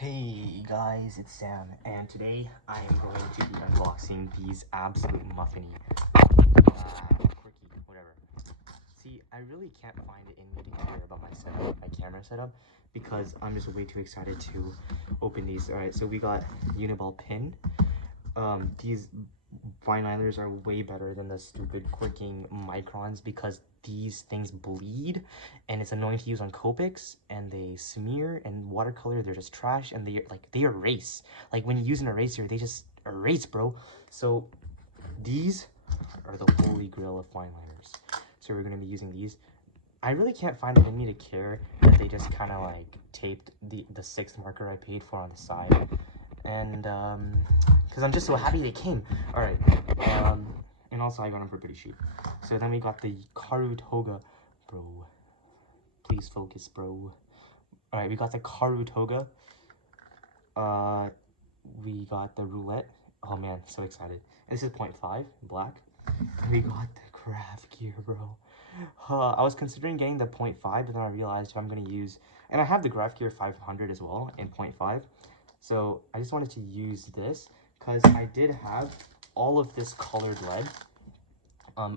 Hey guys, it's Sam, and today I am going to be unboxing these absolute muffiny, quirky, whatever. See, I really can't find it in me to care about my setup, my camera setup, because I'm just way too excited to open these. Alright, so we got Uni PIN. These vinyliners are way better than the stupid quirking microns because these things bleed and it's annoying to use on Copics, and they smear, and watercolor they're just trash, and they erase. Like when you use an eraser, they just erase, bro. So these are the holy grail of vinyliners. So we're gonna be using these. I really can't find it in me to care that they just kind of like taped the 6th marker I paid for on the side, and because I'm just so happy they came. All right, and also I got them for pretty cheap. So then we got the Toga, bro. Please focus, bro. All right, we got the Toga. We got the Roulette. Oh man, so excited. And this is 0.5 black. And we got the Graphgear, bro. I was considering getting the 0.5, but then I realized if I'm gonna use, and I have the Graphgear 500 as well in 0.5. So I just wanted to use this because I did have all of this colored lead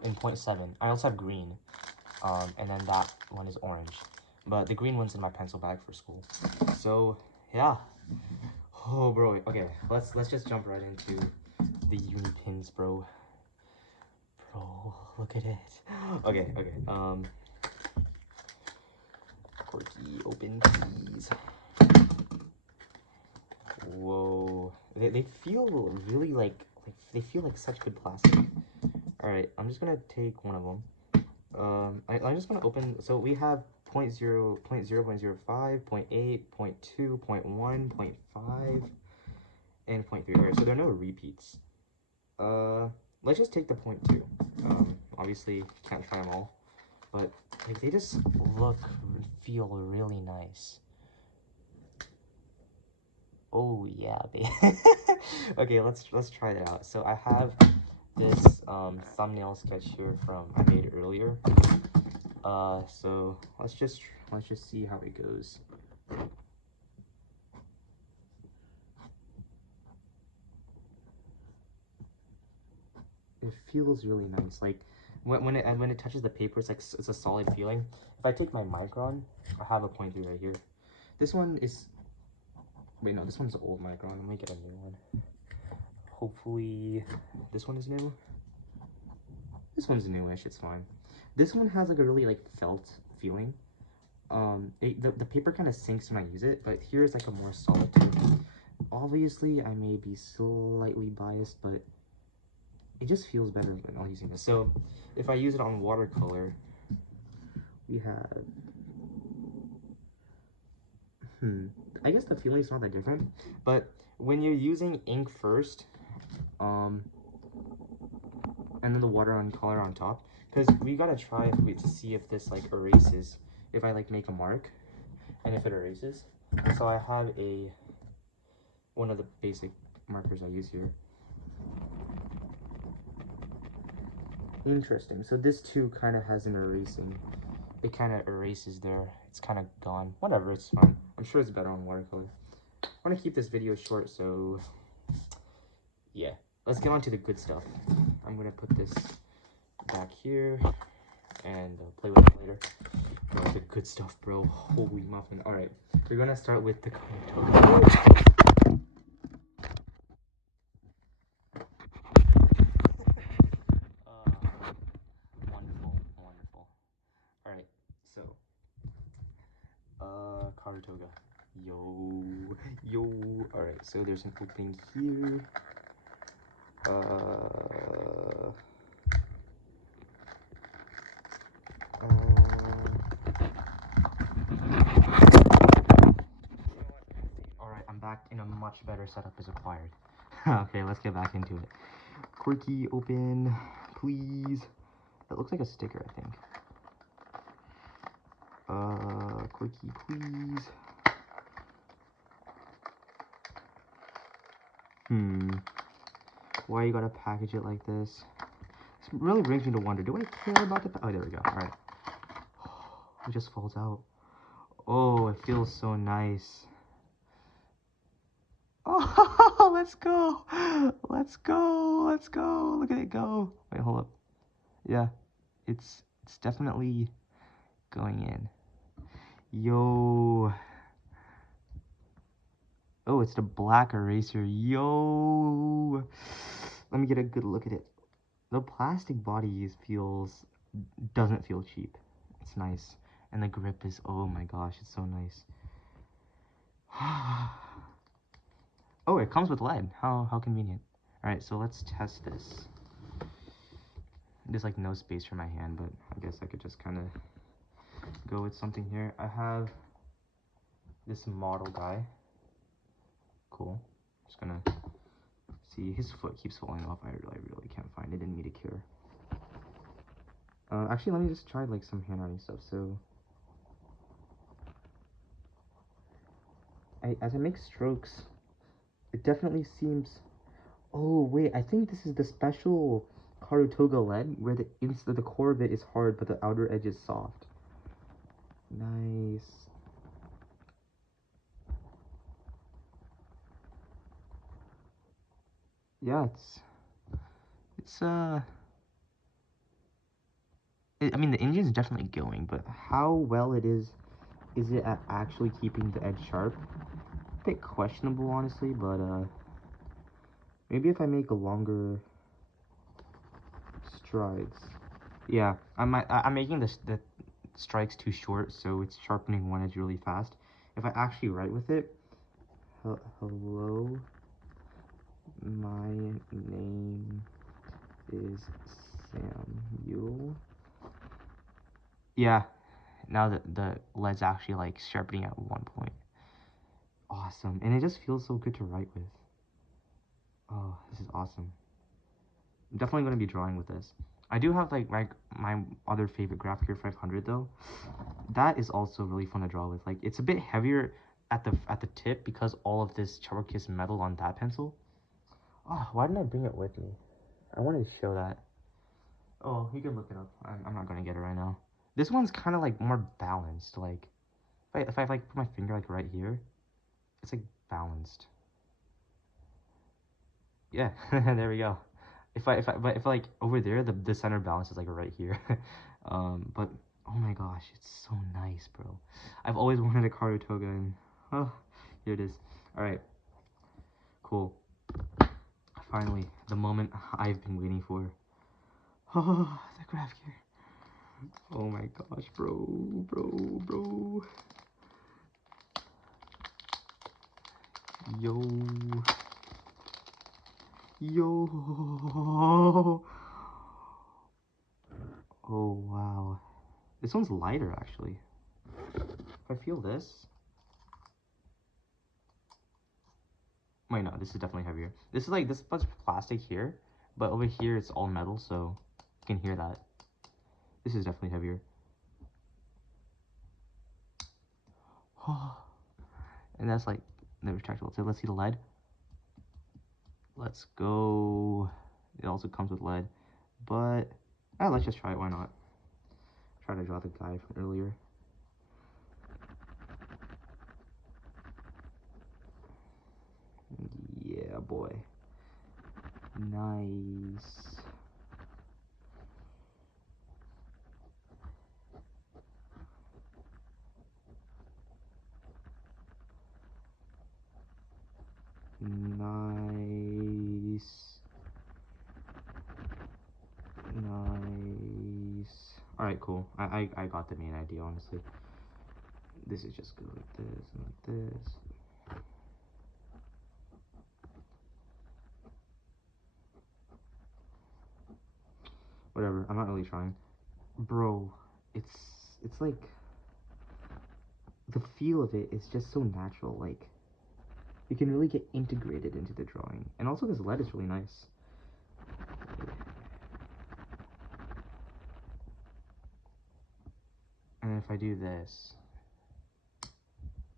in 0.7. I also have green, and then that one is orange, but the green one's in my pencil bag for school. So yeah. Oh bro, okay, let's just jump right into the Uni pins, bro. Bro, look at it. Okay, quirky, open please. Whoa, they feel really like they feel like such good plastic. All right, I'm just gonna take one of them. I'm just gonna open. So we have 0.0, 0.0, 0.05, 0.8, 0.2, 0.1, 0.5, and 0.3. All right, so there are no repeats. Let's just take the 0.2. Obviously can't try them all, but like they just look and feel really nice. Oh yeah, baby. Okay, let's try that out. So I have this thumbnail sketch here from I made earlier. So let's just see how it goes. It feels really nice. Like when it touches the paper, it's like it's a solid feeling. If I take my micron, I have a 0.3 right here. This one is, wait, no, this one's an old micron. Let me get a new one. Hopefully this one is new. This one's newish, it's fine. This one has like a really like felt feeling. The paper kind of sinks when I use it, but here's like a more solid too. Obviously I may be slightly biased, but it just feels better when I'm using this. So if I use it on watercolor, we have, I guess the feeling's not that different, but when you're using ink first, and then the water on color on top, because we gotta try to see if this like erases, if I like make a mark, and if it erases. So I have one of the basic markers I use here. Interesting. So this too kind of has an erasing. It kind of erases there. It's kind of gone. Whatever, it's fine. I'm sure it's better on watercolor. I want to keep this video short, so yeah. Let's get on to the good stuff. I'm going to put this back here and play with it later. Oh, the good stuff, bro. Holy muffin. All right, we're going to start with the Toga. Wonderful. All right, so Toga. Yo. All right, so there's an opening here. Alright, I'm back in a much better setup as acquired. Okay, let's get back into it. Quirky, open, please. That looks like a sticker, I think. Quirky, please. Why you gotta package it like this? This really brings me to wonder, do I care about the oh, there we go. Alright. It just falls out. Oh, it feels so nice. let's go. Let's go. Let's go. Look at it go. Wait, hold up. Yeah, it's definitely going in. Yo. Oh, it's the black eraser. Yo. Let me get a good look at it. The plastic body doesn't feel cheap. It's nice. And the grip is, oh my gosh, it's so nice. Oh, it comes with lead. How convenient. Alright, so let's test this. There's like no space for my hand, but I guess I could just kind of go with something here. I have this model guy. Cool. Just gonna see, his foot keeps falling off. I really can't find it in me to cure. Actually, let me just try like some handwriting stuff. So, as I make strokes, it definitely seems. Oh wait, I think this is the special Kari Toga lead where the core of it is hard, but the outer edge is soft. Nice. Yeah, I mean, the engine's definitely going, but how well it is it at actually keeping the edge sharp? A bit questionable, honestly, but maybe if I make a longer strides. Yeah, I'm making the strikes too short, so it's sharpening one edge really fast. If I actually write with it, hello, my name is Samuel. Yeah, now that the lead's actually like sharpening at one point. Awesome, and it just feels so good to write with. Oh, this is awesome. I'm definitely going to be drawing with this. I do have like my other favorite Graphgear 500 though. That is also really fun to draw with. Like, it's a bit heavier at the tip because all of this Charkiss metal on that pencil. Oh, why didn't I bring it with me? I wanted to show that. Oh, you can look it up. I'm not gonna get it right now. This one's kind of like more balanced. Like, if I like put my finger like right here, it's like balanced. Yeah, there we go. If like over there, the center balance is like right here. But oh my gosh, it's so nice, bro. I've always wanted a Kari Toga, and oh, here it is. All right, cool. Finally, the moment I've been waiting for. Oh, the Graphgear. Oh my gosh, bro. Yo. Oh wow. This one's lighter actually. If I feel this. Wait, no, this is definitely heavier. This is like, this was plastic here, but over here it's all metal, so you can hear that. This is definitely heavier. And that's like the retractable tip. Let's see the lead. Let's go. It also comes with lead, but let's just try it. Why not? Try to draw the guy from earlier. Yeah, boy. Nice. Nice. Alright, cool. I got the main idea, honestly. This is just good like this and like this. Whatever, I'm not really trying. Bro, it's like, the feel of it is just so natural, like, you can really get integrated into the drawing. And also this lead is really nice. And if I do this,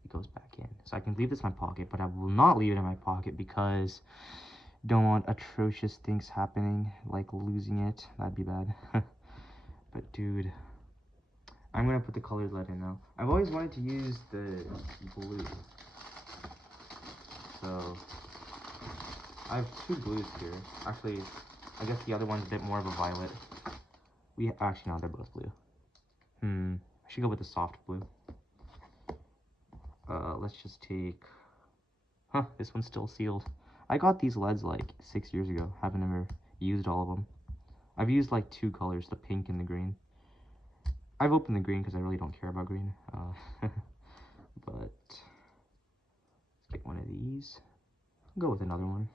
it goes back in. So I can leave this in my pocket, but I will not leave it in my pocket because don't want atrocious things happening, like losing it. That'd be bad. But dude, I'm gonna put the colored lead in now. I've always wanted to use the blue. So I have two blues here. Actually, I guess the other one's a bit more of a violet. Actually, no, they're both blue. I should go with the soft blue. Let's just take... Huh, this one's still sealed. I got these LEDs like 6 years ago. Haven't ever used all of them. I've used like 2 colors, the pink and the green. I've opened the green because I really don't care about green. But let's get one of these. I'll go with another one.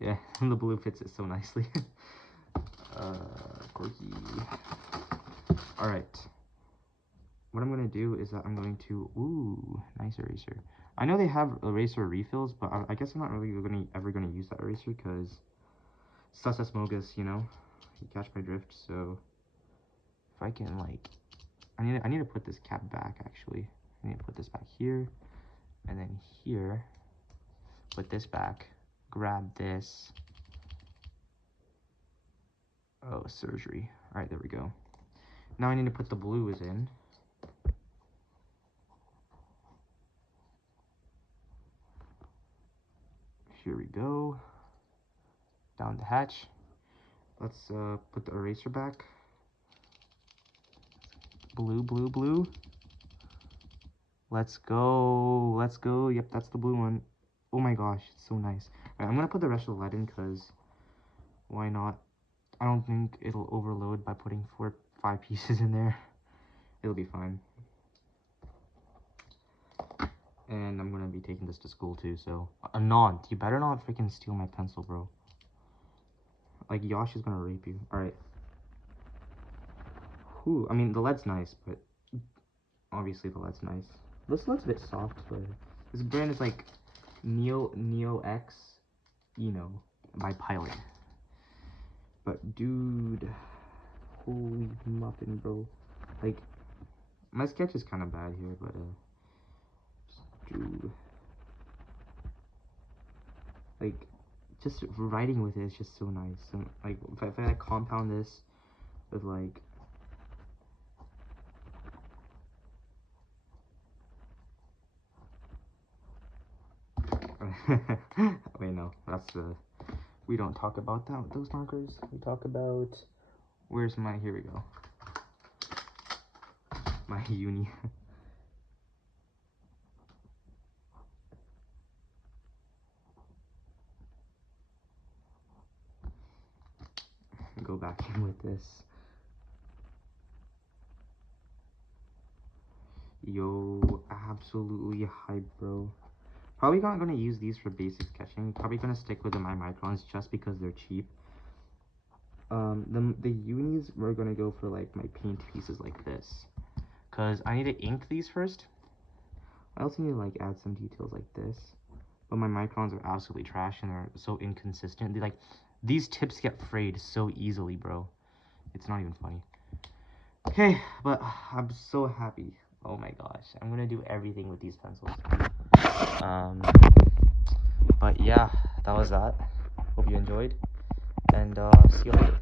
Yeah, the blue fits it so nicely. Quirky. Alright. What I'm going to do is that I'm going to... Ooh, nice eraser. I know they have eraser refills, but I guess I'm not really ever going to use that eraser because... Sus as mogus, you know? You catch my drift, so... If I can, like... I need to put this cap back, actually. I need to put this back here. And then here. Put this back. Grab this. Oh, surgery. Alright, there we go. Now I need to put the blues in. Here we go. Down the hatch. Let's put the eraser back. Blue, blue, blue. Let's go. Let's go. Yep, that's the blue one. Oh my gosh, it's so nice. All right, I'm going to put the rest of the lead in because why not? I don't think it'll overload by putting 4 or 5 pieces in there. It'll be fine. And I'm going to be taking this to school too, so... ANANTH, you better not freaking steal my pencil, bro. Like, Yash is going to rape you. Alright. Whew, I mean, the lead's nice, but... Obviously, the lead's nice. This lead's a bit soft, but... This brand is like... Neo X, you know, by Pilot. But, dude... Holy muffin, bro. Like... My sketch is kind of bad here, but, dude, like, just writing with it is just so nice. And like, if I compound this with like, wait, no, that's we don't talk about that with those markers. We talk about, where's my, here we go, my uni. Go back in with this. Yo, absolutely hype, bro. Probably not gonna use these for basic sketching. Probably gonna stick with my microns just because they're cheap. The unis, we're gonna go for like my paint pieces like this, cause I need to ink these first. I also need to like add some details like this. But my microns are absolutely trash and they're so inconsistent. They, like, these tips get frayed so easily, bro. It's not even funny. Okay, but I'm so happy. Oh my gosh, I'm gonna do everything with these pencils. But yeah, that was that. Hope you enjoyed, and see you later.